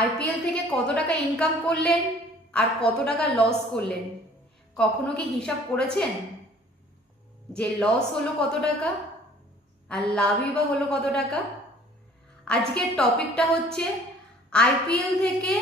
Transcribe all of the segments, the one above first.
IPL থেকে কত টাকা ইনকাম করলেন আর কত টাকা লস করলেন কখনো কি হিসাব করেছেন? যে লস হলো কত টাকা আর লাভই বা হলো কত টাকা? আজকের টপিকটা হচ্ছে আইপিএল থেকে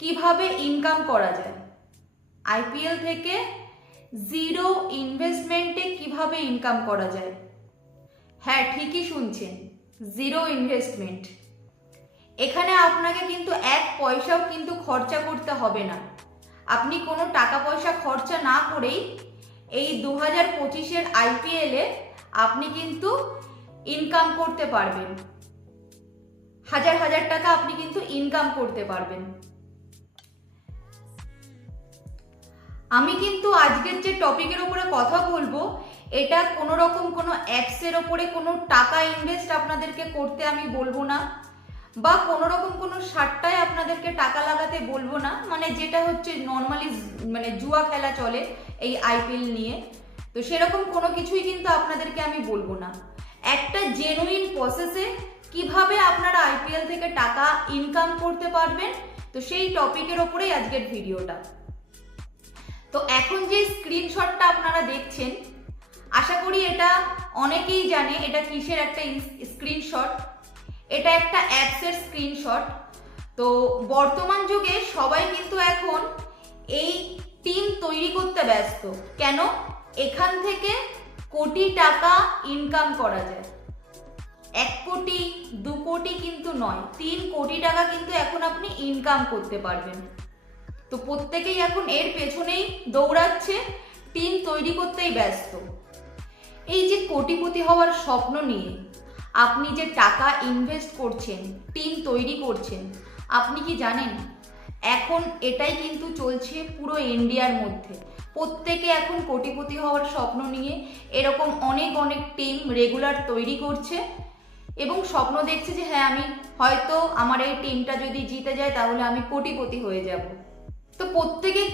কিভাবে ইনকাম করা যায়, আইপিএল থেকে জিরো ইনভেস্টমেন্টে কিভাবে ইনকাম করা যায়। হ্যাঁ, ঠিকই শুনছেন, জিরো ইনভেস্টমেন্ট। এখানে আপনাকে কিন্তু এক পয়সাও কিন্তু খরচা করতে হবে না। আপনি কোনো টাকা পয়সা খরচা না করেই এই 2025-এর আইপিএলে আপনি কিন্তু ইনকাম করতে পারবেন, হাজার হাজার টাকা আপনি কিন্তু ইনকাম করতে পারবেন। আমি কিন্তু আজকের যে টপিকের উপরে কথা বলবো এটা কোনো রকম কোনো অ্যাপসের ওপরে কোনো টাকা ইনভেস্ট আপনাদেরকে করতে আমি বলবো না, বা কোনো রকম কোনো সাট্টায় আপনাদেরকে টাকা লাগাতে বলবো না, মানে যেটা হচ্ছে নর্মালি মানে জুয়া খেলা চলে এই আইপিএল নিয়ে। তো সেরকম কোনো কিছুই কিন্তু আপনাদেরকে আমি বলবো না। একটা জেনুইন প্রসেসে কিভাবে আপনারা আইপিএল থেকে টাকা ইনকাম করতে পারবেন, তো সেই টপিকের ওপরেই আজকের ভিডিওটা। তো এখন যে স্ক্রিনশটটা আপনারা দেখছেন, আশা করি এটা অনেকেই জানে এটা কিসের একটা স্ক্রিনশট। এটা একটা অ্যাপসের স্ক্রিনশট। তো বর্তমান যুগে সবাই কিন্তু এখন এই টিম তৈরি করতে ব্যস্ত। কেন? এখান থেকে কোটি টাকা ইনকাম করা যায়। 1 কোটি 2 কোটি কিন্তু নয়, 3 কোটি টাকা কিন্তু এখন আপনি ইনকাম করতে পারবেন। তো প্রত্যেকেই এখন এর পেছনেই দৌড়াচ্ছে, টিম তৈরি করতেই ব্যস্ত। এই যে কোটিপতি হওয়ার স্বপ্ন নিয়ে আপনি যে টাকা ইনভেস্ট করছেন, টিম তৈরি করছেন, আপনি কি জানেন এখন এটাই কিন্তু চলছে পুরো ইন্ডিয়ার মধ্যে। প্রত্যেকে এখন কোটিপতি হওয়ার স্বপ্ন নিয়ে এরকম অনেক অনেক টিম রেগুলার তৈরি করছে এবং স্বপ্ন দেখছে যে হ্যাঁ, আমি হয়তো আমার এই টিমটা যদি জিতে যায় তাহলে আমি কোটিপতি হয়ে যাব। তো প্রত্যেকে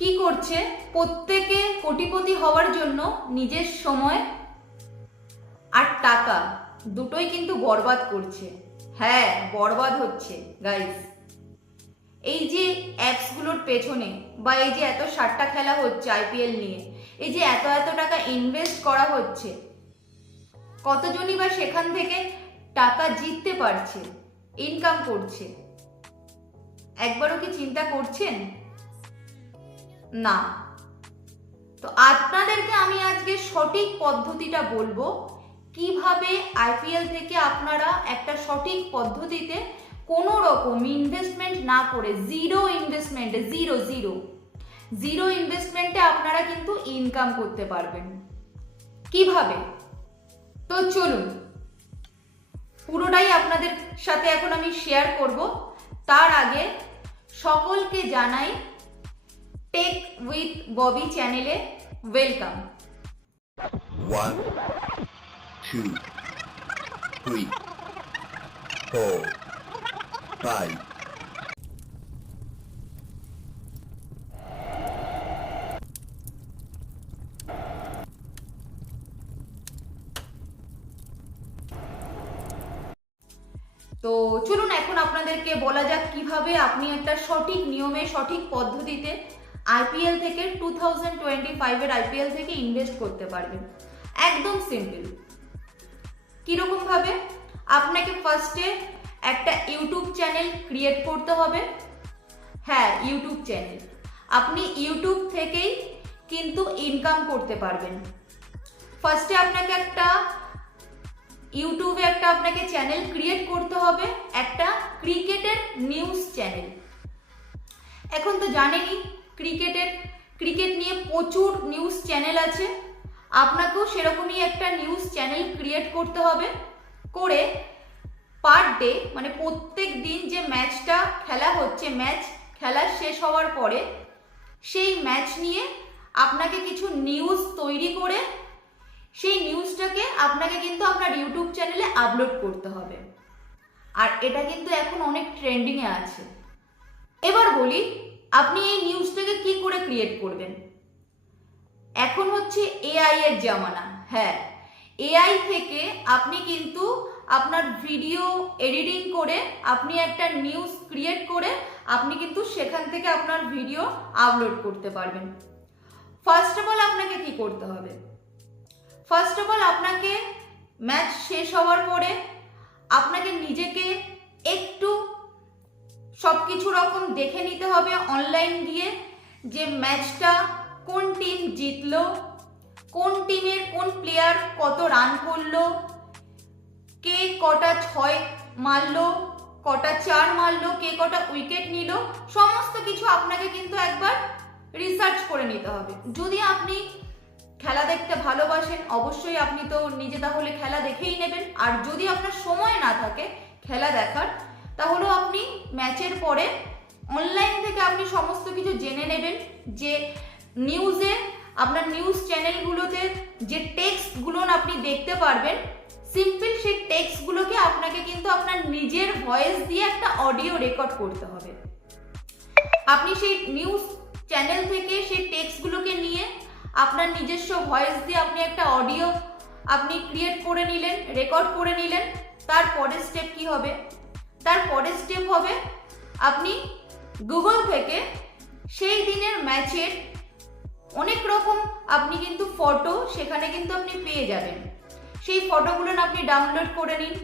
কি করছে? প্রত্যেকে কোটিপতি হওয়ার জন্য নিজের সময় আর টাকা দুটোই কিন্তু বরবাদ করছে। হ্যাঁ, বরবাদ হচ্ছে গাইস। এই যে অ্যাপসগুলোর পেছনে বা এই যে এত সাট্টা খেলা হচ্ছে আইপিএল নিয়ে, এই যে এত এত টাকা ইনভেস্ট করা হচ্ছে, কতজনই বা সেখান থেকে টাকা জিততে পারছে, ইনকাম করছে? একবারও কি চিন্তা করছেন? না। তো আপনাদেরকে আমি আজকে সঠিক পদ্ধতিটা বলবো কিভাবে আইপিএল থেকে আপনারা একটা সঠিক পদ্ধতিতে কোনো রকম ইনভেস্টমেন্ট না করে জিরো ইনভেস্টমেন্টে জিরো ইনভেস্টমেন্টে আপনারা কিন্তু ইনকাম করতে পারবেন। কিভাবে? তো চলুন পুরোটাই আপনাদের সাথে এখন আমি শেয়ার করব। তার আগে সকলকে জানাই টেক উইথ ববি চ্যানেলে ওয়েলকাম। 1, 2, 3, 4, 5. তো চলুন এখন আপনাদেরকে বলা যাক কিভাবে আপনি একটা সঠিক নিয়মে সঠিক পদ্ধতিতে আইপিএল থেকে 2025-এর আইপিএল থেকে ইনভেস্ট করতে পারবেন। একদম সিম্পল। কিরকম ভাবে? আপনাকে ফার্স্টে একটা ইউটিউব চ্যানেল ক্রিয়েট করতে হবে। হ্যাঁ, ইউটিউব চ্যানেল। আপনি ইউটিউব থেকেই কিন্তু ইনকাম করতে পারবেন। ফার্স্টে আপনাকে ইউটিউবে আপনাকে চ্যানেল ক্রিয়েট করতে হবে, একটা ক্রিকেটের নিউজ চ্যানেল। এখন তো জানেনই ক্রিকেট নিয়ে প্রচুর নিউজ চ্যানেল আছে। আপনাকেও সেরকমই একটা নিউজ চ্যানেল ক্রিয়েট করতে হবে, করে পার ডে মানে প্রত্যেক দিন যে ম্যাচটা খেলা হচ্ছে, ম্যাচ খেলা শেষ হওয়ার পরে সেই ম্যাচ নিয়ে আপনাকে কিছু নিউজ তৈরি করে সেই নিউজটাকে আপনাকে কিন্তু আপনার ইউটিউব চ্যানেলে আপলোড করতে হবে। আর এটা কিন্তু এখন অনেক ট্রেন্ডিংয়ে আছে। এবার বলি আপনি এই নিউজটাকে কি করে ক্রিয়েট করবেন। এখন হচ্ছে এআই এর জামানা। হ্যাঁ, এআই থেকে আপনি কিন্তু আপনার ভিডিও এডিটিং করে আপনি একটা নিউজ ক্রিয়েট করে আপনি কিন্তু সেখান থেকে আপনার ভিডিও আপলোড করতে পারবেন। ফার্স্ট অফ অল আপনাকে কি করতে হবে? ফার্স্ট অফ অল আপনাকে ম্যাচ শেষ হওয়ার পরে আপনাকে নিজেকে একটু সব কিছু রকম দেখে নিতে হবে অনলাইন গিয়ে, যে ম্যাচটা কোন টিম জিতলো, কোন টিমের কোন প্লেয়ার কত রান করলো, কে কটা 6 মারলো, কটা 4 মারলো, কে কটা উইকেট নিল, সমস্ত কিছু আপনাকে কিন্তু একবার রিসার্চ করে নিতে হবে। যদি আপনি খেলা দেখতে ভালোবাসেন অবশ্যই আপনি তো নিজে তাহলে খেলা দেখেই নেবেন, আর যদি আপনার সময় না থাকে খেলা দেখার তাহলেও আপনি ম্যাচের পরে অনলাইন থেকে আপনি সমস্ত কিছু জেনে নেবেন, যে নিউজে আপনার নিউজ চ্যানেলগুলোতে যে টেক্সটগুলো আপনি দেখতে পারবেন, সিম্পল সেই টেক্সটগুলোকে আপনাকে কিন্তু আপনার নিজের ভয়েস দিয়ে একটা অডিও রেকর্ড করতে হবে। আপনি সেই নিউজ চ্যানেল থেকে সেই টেক্সটগুলোকে নিয়ে আপনার নিজস্ব ভয়েস দিয়ে আপনি একটা অডিও আপনি ক্রিয়েট করে নিলেন, রেকর্ড করে নিলেন। তারপরের স্টেপ কি হবে? তারপরের স্টেপ হবে আপনি গুগল থেকে সেই দিনের ম্যাচের অনেক রকম আপনি কিন্তু ফটো সেখানে কিন্তু আপনি পেয়ে যাবেন। সেই ফটোগুলো আপনি ডাউনলোড করে নিন।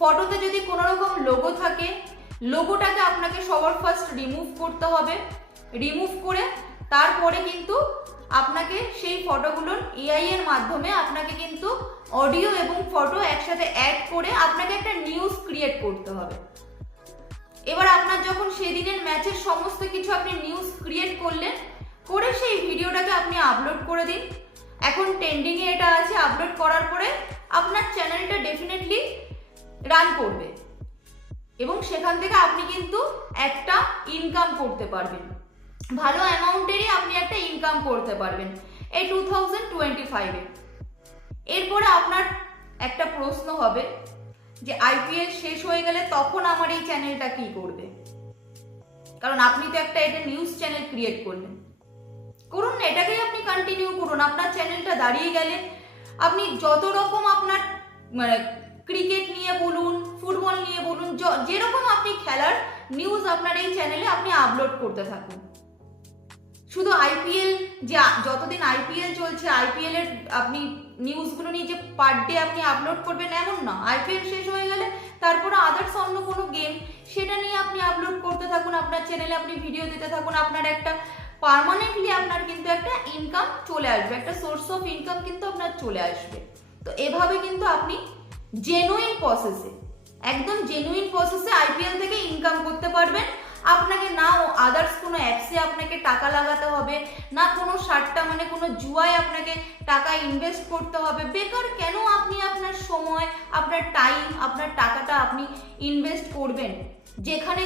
ফটোতে যদি কোনো রকম লোগো থাকে, লোগোটাকে আপনাকে সবার ফার্স্ট রিমুভ করতে হবে। রিমুভ করে তারপরে কিন্তু আপনাকে সেই ফটোগুলোর এআই এর মাধ্যমে আপনাকে কিন্তু অডিও এবং ফটো একসাথে অ্যাড করে আপনাকে একটা নিউজ ক্রিয়েট করতে হবে। এবার আপনার যখন সেদিনের ম্যাচের সমস্ত কিছু আপনি নিউজ ক্রিয়েট করলেন, করে সেই ভিডিওটাকে আপনি আপলোড করে দিন। এখন ট্রেন্ডিংয়ে এটা আছে, আপলোড করার পরে আপনার চ্যানেলটা ডেফিনেটলি রান করবে এবং সেখান থেকে আপনি কিন্তু একটা ইনকাম করতে পারবেন, ভালো অ্যামাউন্টেরই আপনি একটা ইনকাম করতে পারবেন এই 2025-এ। এরপরে আপনার একটা প্রশ্ন হবে যে আইপিএল শেষ হয়ে গেলে তখন আমার এই চ্যানেলটা কি করবে? কারণ আপনি তো একটা এটা নিউজ চ্যানেল ক্রিয়েট করলেন, করুন না, এটাকেই আপনি কন্টিনিউ করুন। আপনার চ্যানেলটা দাঁড়িয়ে গেলে আপনি যত রকম আপনার মানে ক্রিকেট নিয়ে বলুন, ফুটবল নিয়ে বলুন, যেরকম আপনি খেলার নিউজ আপনার এই চ্যানেলে আপনি আপলোড করতে থাকুন। শুধু আইপিএল, যে যতদিন আইপিএল চলছে আইপিএল এর আপনি নিউজগুলো নিয়ে যে পার ডে আপনি আপলোড করবেন এমন না। আইপিএল শেষ হয়ে গেলে তারপরে আদার্স অন্য কোনো গেম সেটা নিয়ে আপনি আপলোড করতে থাকুন, আপনার চ্যানেলে আপনি ভিডিও দিতে থাকুন। আপনার একটা পার্মানেন্টলি আপনার কিন্তু একটা ইনকাম চলে আসবে, একটা সোর্স অফ ইনকাম কিন্তু আপনার চলে আসবে। তো এভাবে কিন্তু আপনি জেনুইন প্রসেসে, একদম জেনুইন প্রসেসে আইপিএল থেকে ইনকাম করতে পারবেন। আপনাকে না আদার্স কোনো অ্যাপসে আপনাকে টাকা লাগাতে হবে, না কোনো সাট্টা মানে কোনো জুয়ায় আপনাকে টাকা ইনভেস্ট করতে হবে। বেকার কেন আপনি আপনার সময়, আপনার টাইম, আপনার টাকাটা আপনি ইনভেস্ট করবেন যেখানে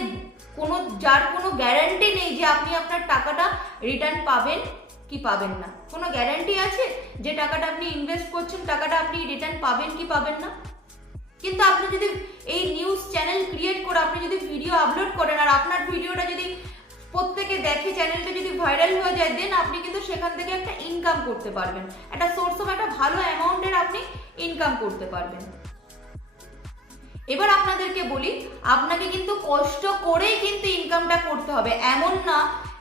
যার কোনো গ্যারান্টি নেই যে আপনি আপনার টাকাটা রিটার্ন পাবেন কি পাবেন না? কোনো গ্যারান্টি আছে যে টাকাটা আপনি ইনভেস্ট করছেন টাকাটা আপনি রিটার্ন পাবেন কি পাবেন না? কিন্তু আপনি যদি এই নিউজ চ্যানেল ক্রিয়েট করে আপনি যদি ভিডিও আপলোড করেন আর আপনার ভিডিওটা যদি প্রত্যেকে দেখে, চ্যানেলটা যদি ভাইরাল হয়ে যায়, দেন আপনি কিন্তু সেখান থেকে একটা ইনকাম করতে পারবেন, একটা সোর্স অফ একটা ভালো অ্যামাউন্টের আপনি ইনকাম করতে পারবেন। এবার আপনাদেরকে বলি, আপনাকে কিন্তু কষ্ট করেই কিন্তু ইনকামটা করতে হবে। এমন না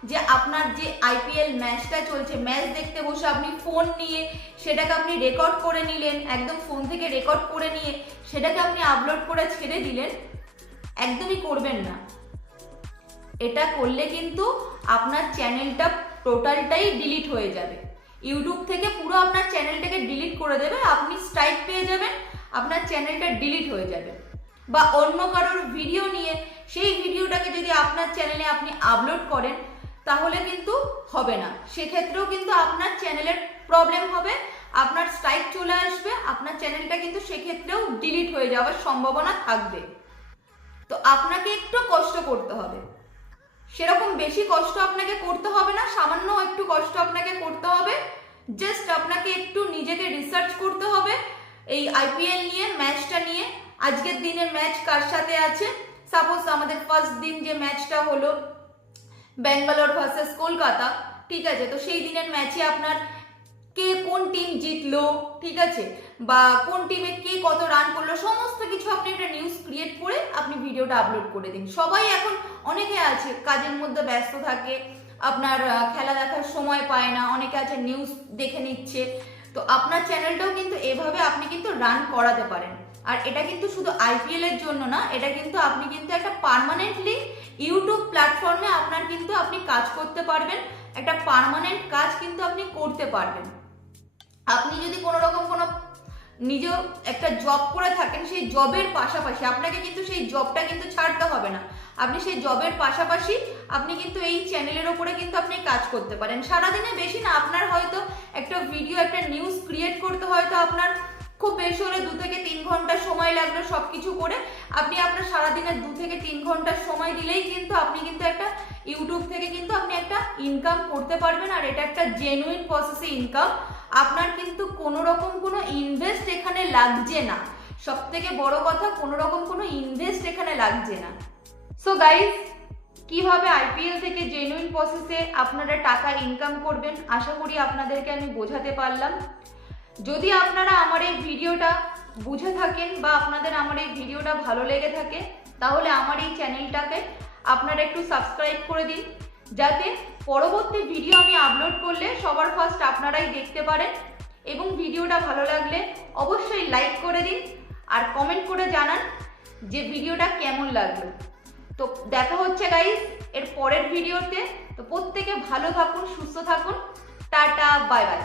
যে আপনার যে আইপিএল ম্যাচটা চলছে, ম্যাচ দেখতে বসে আপনি ফোন নিয়ে সেটাকে আপনি রেকর্ড করে নিলেন, একদম ফোন থেকে রেকর্ড করে নিয়ে সেটাকে আপনি আপলোড করে ছেড়ে দিলেন, একদমই করবেন না। এটা করলে কিন্তু আপনার চ্যানেলটা টোটালটাই ডিলিট হয়ে যাবে। ইউটিউব থেকে পুরো আপনার চ্যানেলটাকে ডিলিট করে দেবে, আপনি স্ট্রাইক পেয়ে যাবেন, আপনার চ্যানেলটা ডিলিট হয়ে যাবে। বা অন্য কারোর ভিডিও নিয়ে সেই ভিডিওটাকে যদি আপনার চ্যানেলে আপনি আপলোড করেন তাহলে কিন্তু হবে না, সেক্ষেত্রেও কিন্তু আপনার চ্যানেলের প্রবলেম হবে, আপনার স্ট্রাইক চলে আসবে, আপনার চ্যানেলটা কিন্তু সেক্ষেত্রেও ডিলিট হয়ে যাওয়ার সম্ভাবনা থাকবে। তো আপনাকে একটু কষ্ট করতে হবে, সেরকম বেশি কষ্ট আপনাকে করতে হবে না, সামান্য একটু কষ্ট আপনাকে করতে হবে। জাস্ট আপনাকে একটু নিজেকে রিসার্চ করতে হবে এই আইপিএল নিয়ে, ম্যাচটা নিয়ে, আজকের দিনের ম্যাচ কার সাথে আছে। সাপোজ আমাদের ফার্স্ট দিন যে ম্যাচটা হলো ব্যাঙ্গালোর ভার্সেস কলকাতা, ঠিক আছে, তো সেই দিনের ম্যাচে আপনার কে কোন টিম জিতলো, ঠিক আছে, বা কোন টিমে কে কত রান করলো, সমস্ত কিছু আপনি একটা নিউজ ক্রিয়েট করে আপনি ভিডিওটা আপলোড করে দিন। সবাই এখন, অনেকে আছে কাজের মধ্যে ব্যস্ত থাকে, আপনার খেলা দেখার সময় পায় না, অনেকে আছে নিউজ দেখে নিচ্ছে। তো আপনার চ্যানেলটাও কিন্তু এভাবে আপনি কিন্তু রান করাতে পারেন। আর এটা কিন্তু শুধু আইপিএল এর জন্য না, এটা কিন্তু আপনি কিন্তু একটা পার্মানেন্টলি ইউটিউব প্ল্যাটফর্মে আপনার কিন্তু আপনি কাজ করতে পারবেন, একটা পার্মানেন্ট কাজ কিন্তু আপনি করতে পারবেন। আপনি যদি কোনো রকম কোনো নিজেও একটা জব করে থাকেন, সেই জবের পাশাপাশি আপনাকে কিন্তু সেই জবটা কিন্তু ছাড়তে হবে না, আপনি সেই জবের পাশাপাশি আপনি কিন্তু এই চ্যানেলের ওপরে কিন্তু আপনি কাজ করতে পারেন। সারাদিনে বেশি না, আপনার হয়তো একটা ভিডিও, একটা নিউজ ক্রিয়েট করতে হয়তো আপনার খুব বেশি হলে 2 থেকে 3 ঘন্টা সময় লাগলো সবকিছু করে, আপনি আপনার সারাদিনে 2 থেকে 3 ঘন্টা সময় দিলেই কিন্তু আপনি কিন্তু একটা ইউটিউব থেকে কিন্তু আপনি একটা ইনকাম করতে পারবেন। আর এটা একটা জেনুইন প্রসেসে ইনকাম, আপনার কিন্তু কোনো রকম কোনো ইনভেস্ট এখানে লাগছে না। সব থেকে বড় কথা, কোনো রকম কোনো ইনভেস্ট এখানে লাগছে না। সো গাইস, কিভাবে আইপিএল থেকে জেনুইন প্রসেসে আপনারা টাকা ইনকাম করবেন, আশা করি আপনাদেরকে আমি বোঝাতে পারলাম। যদি আপনারা আমার এই ভিডিওটা বুঝে থাকেন বা আপনাদের আমার এই ভিডিওটা ভালো লেগে থাকে, তাহলে আমার এই চ্যানেলটাকে আপনারা একটু সাবস্ক্রাইব করে দিন, যাতে পরবর্তী ভিডিও আমি আপলোড করলে সবার ফার্স্ট আপনারাই দেখতে পারেন। এবং ভিডিওটা ভালো লাগলে অবশ্যই লাইক করে দিন আর কমেন্ট করে জানান যে ভিডিওটা কেমন লাগলো। তো দেখা হচ্ছে গাইস এর পরের ভিডিওতে। তো প্রত্যেকে ভালো থাকুন, সুস্থ থাকুন, টাটা, বাই বাই।